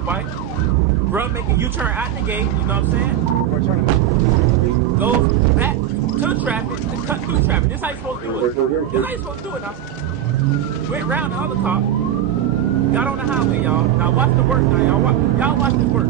your bike. Bruh making U-turn out the gate, you know what I'm saying? Goes back to traffic to cut through traffic. This how you supposed to do it. This how you supposed to do it now. Went round the other car. Got on the highway, y'all. Now watch the work now, y'all. Y'all watch this work.